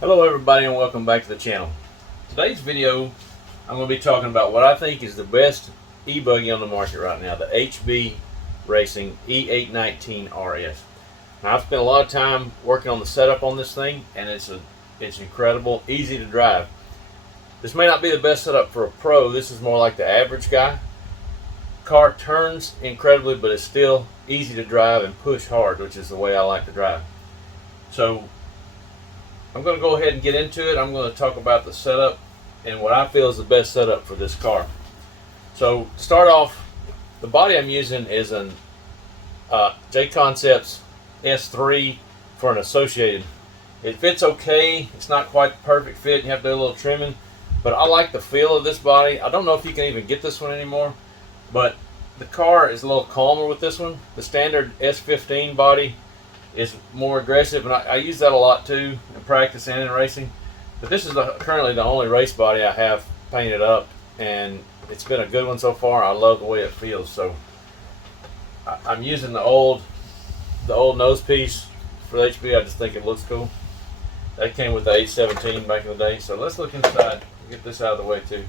Hello everybody and welcome back to the channel. Today's video I'm going to be talking about what I think is the best e-buggy on the market right now, the HB Racing E819RS. Now I've spent a lot of time working on the setup on this thing and it's incredible, easy to drive. This may not be the best setup for a pro, this is more like the average guy. Car turns incredibly but it's still easy to drive and push hard, which is the way I like to drive. So I'm going to go ahead and get into it. I'm going to talk about the setup and what I feel is the best setup for this car. So to start off, the body I'm using is an J-Concepts S3 for an Associated. It fits okay. It's not quite the perfect fit. You have to do a little trimming, but I like the feel of this body. I don't know if you can even get this one anymore, but the car is a little calmer with this one. The standard S15 body is more aggressive, and I use that a lot too in practice and in racing. But this is currently the only race body I have painted up, and it's been a good one so far. I love the way it feels. So I'm using the old nose piece for the HB. I just think it looks cool. That came with the 817 back in the day. So let's look inside. Get this out of the way too.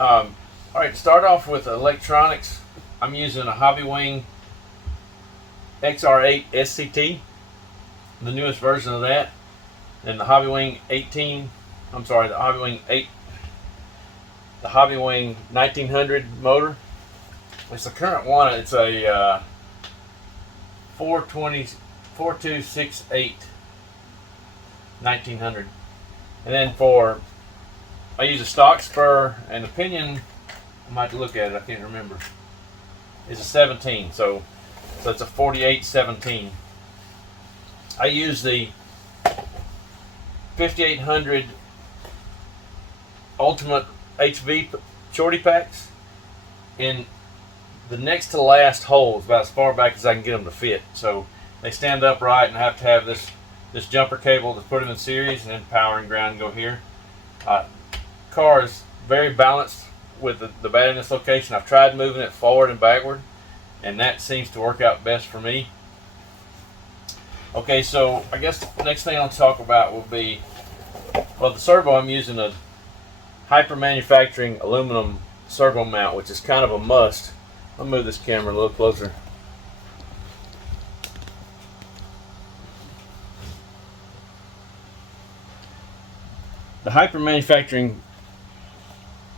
All right, to start off with electronics, I'm using a Hobbywing XR8 SCT, the newest version of that, and the Hobbywing 1900 motor. It's the current one. It's a 4268 1900, and then I use a stock spur, and the pinion, I might have to look at it, I can't remember, is a 17, so it's a 4817. I use the 5800 Ultimate HB shorty packs in the next to last holes, about as far back as I can get them to fit. So they stand upright, and I have to have this jumper cable to put them in series, and then power and ground go here. Car is very balanced with the battery in this location. I've tried moving it forward and backward, and that seems to work out best for me. Okay, so I guess the next thing I'll talk about will be, well, the servo. I'm using a Hyper Manufacturing aluminum servo mount, which is kind of a must. I'll move this camera a little closer. The Hyper Manufacturing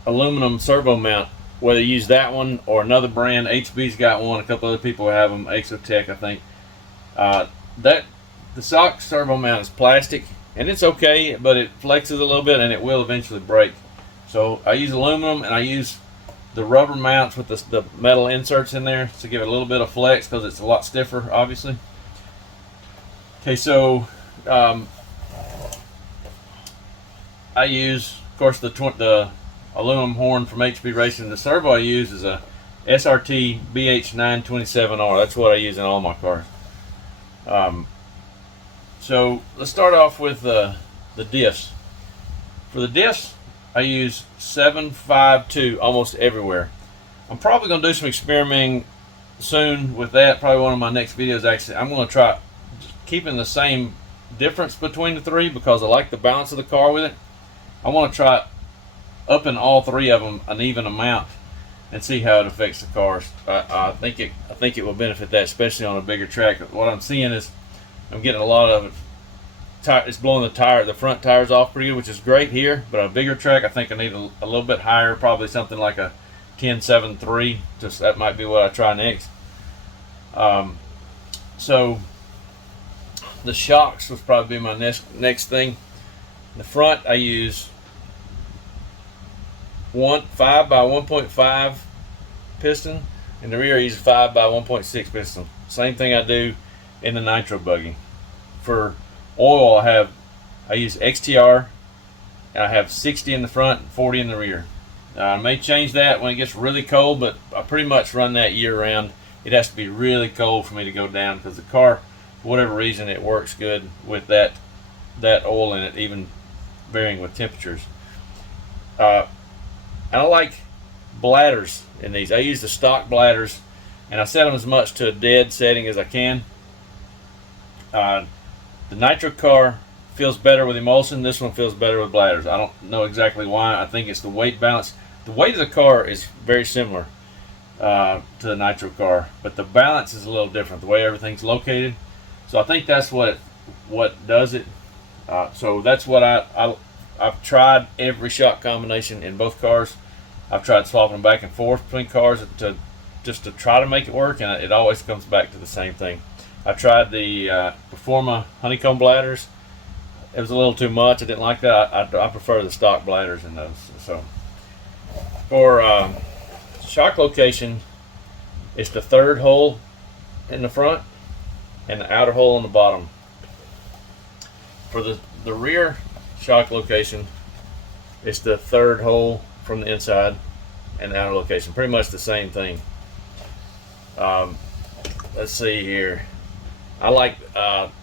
aluminum servo mount, whether you use that one or another brand, HB's got one, a couple other people have them, Exotech I think. The stock servo mount is plastic, and it's okay, but it flexes a little bit and it will eventually break. So I use aluminum, and I use the rubber mounts with the metal inserts in there to give it a little bit of flex because it's a lot stiffer, obviously. Okay, so I use, of course, the aluminum horn from HB Racing. The servo I use is a SRT BH927R. That's what I use in all my cars. So let's start off with the diffs. For the diffs, I use 752 almost everywhere. I'm probably going to do some experimenting soon with that. Probably one of my next videos. Actually, I'm going to try keeping the same difference between the three because I like the balance of the car with it. I want to try upping all three of them an even amount and see how it affects the cars. I think it will benefit that, especially on a bigger track. What I'm seeing is I'm getting a lot of it. It's blowing the front tires off pretty good, which is great here. But on a bigger track, I think I need a little bit higher, probably something like a 10.73. Just that might be what I try next. So the shocks would probably be my next thing. The front, I use 5 by 1.5 piston. In the rear, I use 5 by 1.6 piston. Same thing I do in the nitro buggy. For oil, I use XTR, and I have 60 in the front and 40 in the rear. I may change that when it gets really cold, but I pretty much run that year round. It has to be really cold for me to go down because the car, for whatever reason, it works good with that oil in it, even varying with temperatures. And I like bladders in these. I use the stock bladders, and I set them as much to a dead setting as I can. The nitro car feels better with emulsion. This one feels better with bladders. I don't know exactly why. I think it's the weight balance. The weight of the car is very similar to the nitro car, but the balance is a little different, the way everything's located. So I think that's what does it. So that's what I've tried every shock combination in both cars. I've tried swapping them back and forth between cars just to try to make it work, and it always comes back to the same thing. I tried the Performa honeycomb bladders. It was a little too much. I didn't like that. I prefer the stock bladders in those. So for shock location, it's the third hole in the front and the outer hole on the bottom. For the rear shock location, it's the third hole from the inside and the outer location. Pretty much the same thing. Let's see here. I like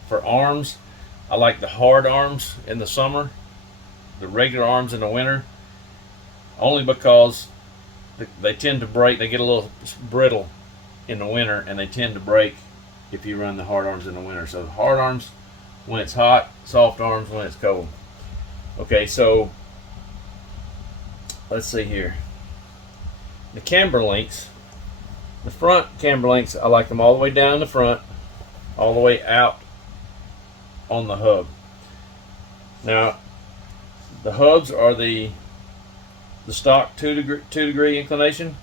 for arms, I like the hard arms in the summer, the regular arms in the winter, only because they tend to break. They get a little brittle in the winter, and they tend to break if you run the hard arms in the winter. So the hard arms when it's hot, soft arms when it's cold. Okay, so let's see here. The Camber Links, the front Camber Links, I like them all the way down the front, all the way out on the hub. Now, the hubs are the stock 2 degree inclination,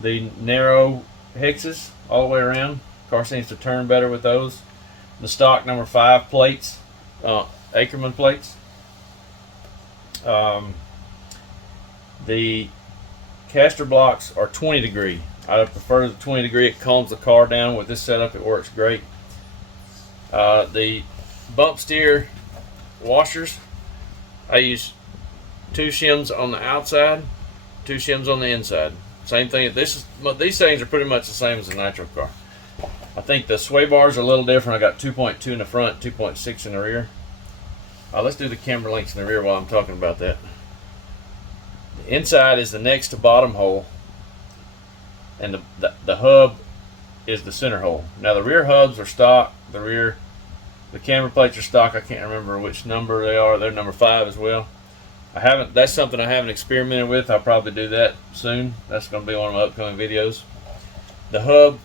the narrow hexes all the way around. Car seems to turn better with those. The stock number 5 plates, Ackerman plates. The caster blocks are 20 degree. I prefer the 20 degree. It calms the car down. With this setup, it works great. The bump steer washers, I use 2 shims on the outside, 2 shims on the inside. Same thing. These things are pretty much the same as the nitro car. I think the sway bars are a little different. I got 2.2 in the front, 2.6 in the rear. Let's do the Camber Links in the rear while I'm talking about that. The inside is the next to bottom hole, and the hub is the center hole. Now the rear hubs are stock. The camber plates are stock. I can't remember which number they are. They're number 5 as well. That's something I haven't experimented with. I'll probably do that soon. That's going to be one of my upcoming videos. The hub,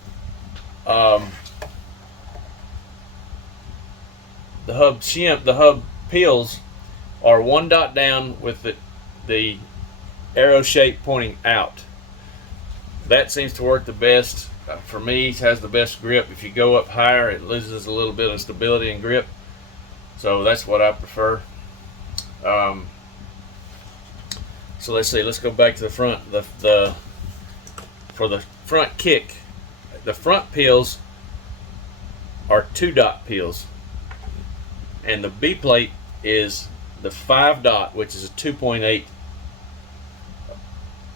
the hub peels are 1 dot down with the arrow shape pointing out. That seems to work the best. For me, it has the best grip. If you go up higher, it loses a little bit of stability and grip. So that's what I prefer. So let's see. Let's go back to the front. For the front kick, the front peels are 2 dot peels, and the B plate is the 5 dot, which is a 2.8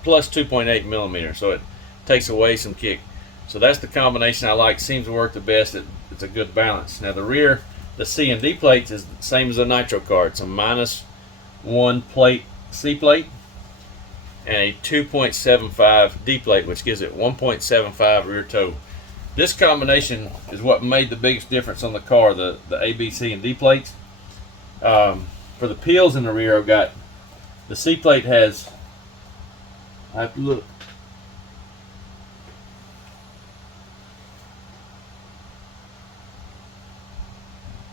plus 2.8 millimeter. So it takes away some kick. So that's the combination I like. Seems to work the best. It's a good balance. Now the rear, the C and D plates is the same as a nitro car. It's a -1 plate C plate and a 2.75 D plate, which gives it 1.75 rear toe. This combination is what made the biggest difference on the car, the A, B, C, and D plates. For the peels in the rear, I've got the C plate has, I have to look,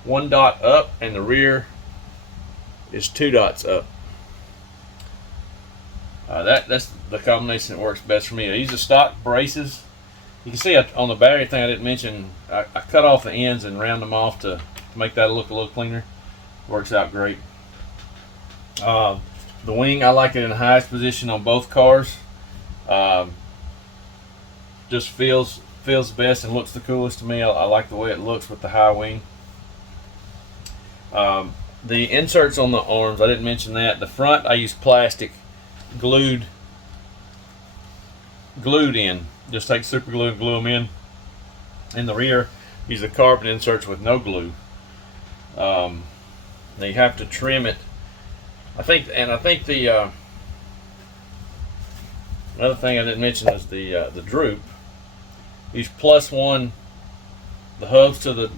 one dot up, and the rear is 2 dots up. That's the combination that works best for me. I use the stock braces. You can see on the battery thing I didn't mention, I cut off the ends and round them off to make that look a little cleaner. Works out great. The wing, I like it in the highest position on both cars. Just feels best and looks the coolest to me. I like the way it looks with the high wing. The inserts on the arms, I didn't mention that. The front, I use plastic glued in. Just take super glue and glue them in. In the rear, use the carbon inserts with no glue. Now you have to trim it. I think the another thing I didn't mention is the droop. Use +1 the hubs to the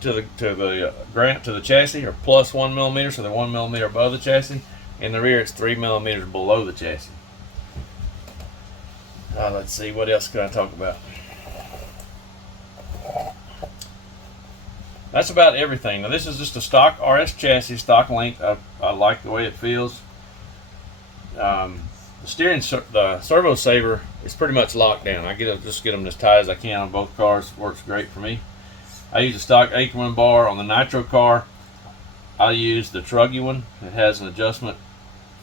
to the ground, to the chassis, are plus 1 millimeter, so they're 1 millimeter above the chassis. In the rear, it's 3 millimeters below the chassis. Let's see, what else can I talk about? That's about everything. Now, this is just a stock RS chassis, stock length. I like the way it feels. The servo saver is pretty much locked down. I just get them as tight as I can on both cars. Works great for me. I use a stock Ackerman bar. On the Nitro car, I use the Truggy one. It has an adjustment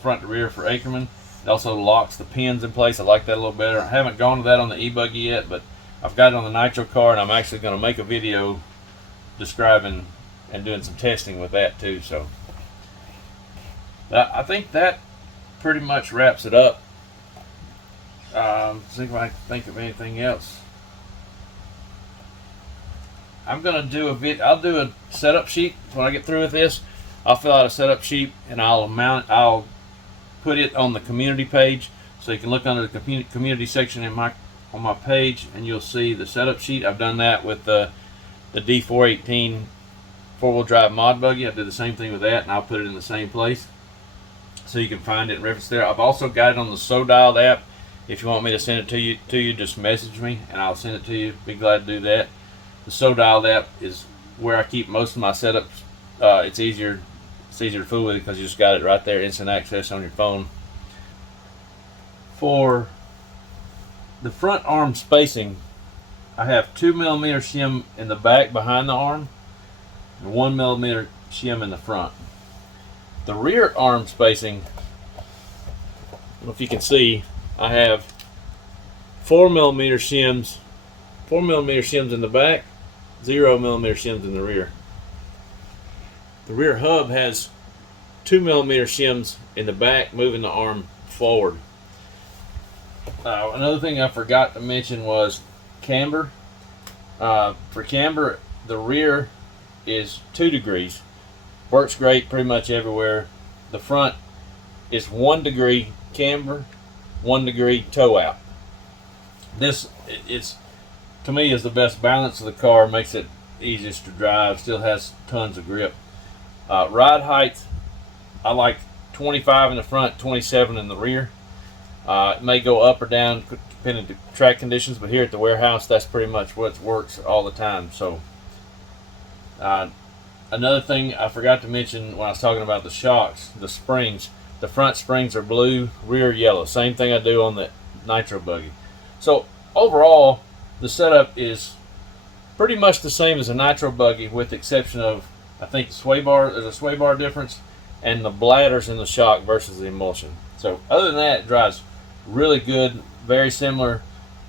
front to rear for Ackerman. It also locks the pins in place. I like that a little better. I haven't gone to that on the e-buggy yet, but I've got it on the Nitro car, and I'm actually going to make a video describing and doing some testing with that too. So I think that pretty much wraps it up. See if I can think of anything else. I'm gonna do I'll do a setup sheet when I get through with this. I'll fill out a setup sheet and I'll put it on the community page, so you can look under the community section on my page, and you'll see the setup sheet. I've done that with the D418 four-wheel drive mod buggy. I did the same thing with that, and I'll put it in the same place so you can find it and reference there. I've also got it on the So-Dialed app. If you want me to send it to you, just message me and I'll send it to you. Be glad to do that. The So-Dialed app is where I keep most of my setups. It's easier to fool with it because you just got it right there, instant access on your phone. For the front arm spacing, I have 2 millimeter shim in the back behind the arm and 1 millimeter shim in the front. The rear arm spacing, I don't know if you can see, I have 4 millimeter shims in the back, 0 millimeter shims in the rear. The rear hub has 2 millimeter shims in the back, moving the arm forward. Another thing I forgot to mention was camber. For camber, the rear is 2 degrees. Works great pretty much everywhere. The front is 1 degree camber, 1 degree toe out. This to me is the best balance of the car. Makes it easiest to drive. Still has tons of grip. Ride height, I like 25 in the front, 27 in the rear. It may go up or down depending on track conditions, but here at the warehouse, that's pretty much what works all the time. So another thing I forgot to mention when I was talking about the shocks, the springs. The front springs are blue, rear yellow. Same thing I do on the Nitro buggy. So overall, the setup is pretty much the same as a Nitro buggy, with the exception of, I think, the sway bar. There's a sway bar difference, and the bladders in the shock versus the emulsion. So other than that, it drives really good, very similar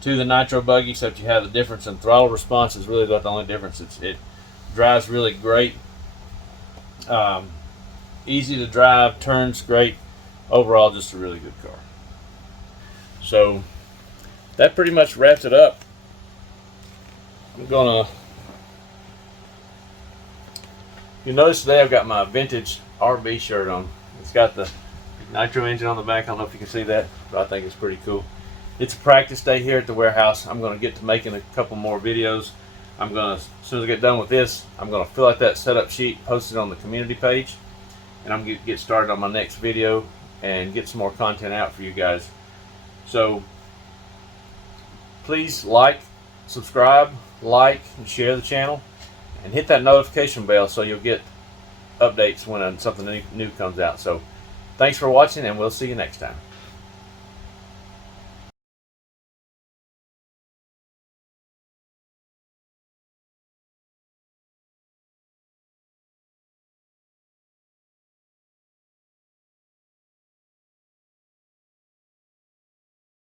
to the Nitro buggy, except you have the difference in throttle response is really the only difference. It drives really great, easy to drive, turns great. Overall, just a really good car. So that pretty much wraps it up. You notice today I've got my vintage RB shirt on. It's got the Nitro engine on the back. I don't know if you can see that, but I think it's pretty cool. It's a practice day here at the warehouse. I'm going to get to making a couple more videos. As soon as I get done with this, I'm going to fill out that setup sheet, post it on the community page, and I'm going to get started on my next video and get some more content out for you guys. So please subscribe, and share the channel, and hit that notification bell so you'll get updates when something new comes out. So thanks for watching, and we'll see you next time.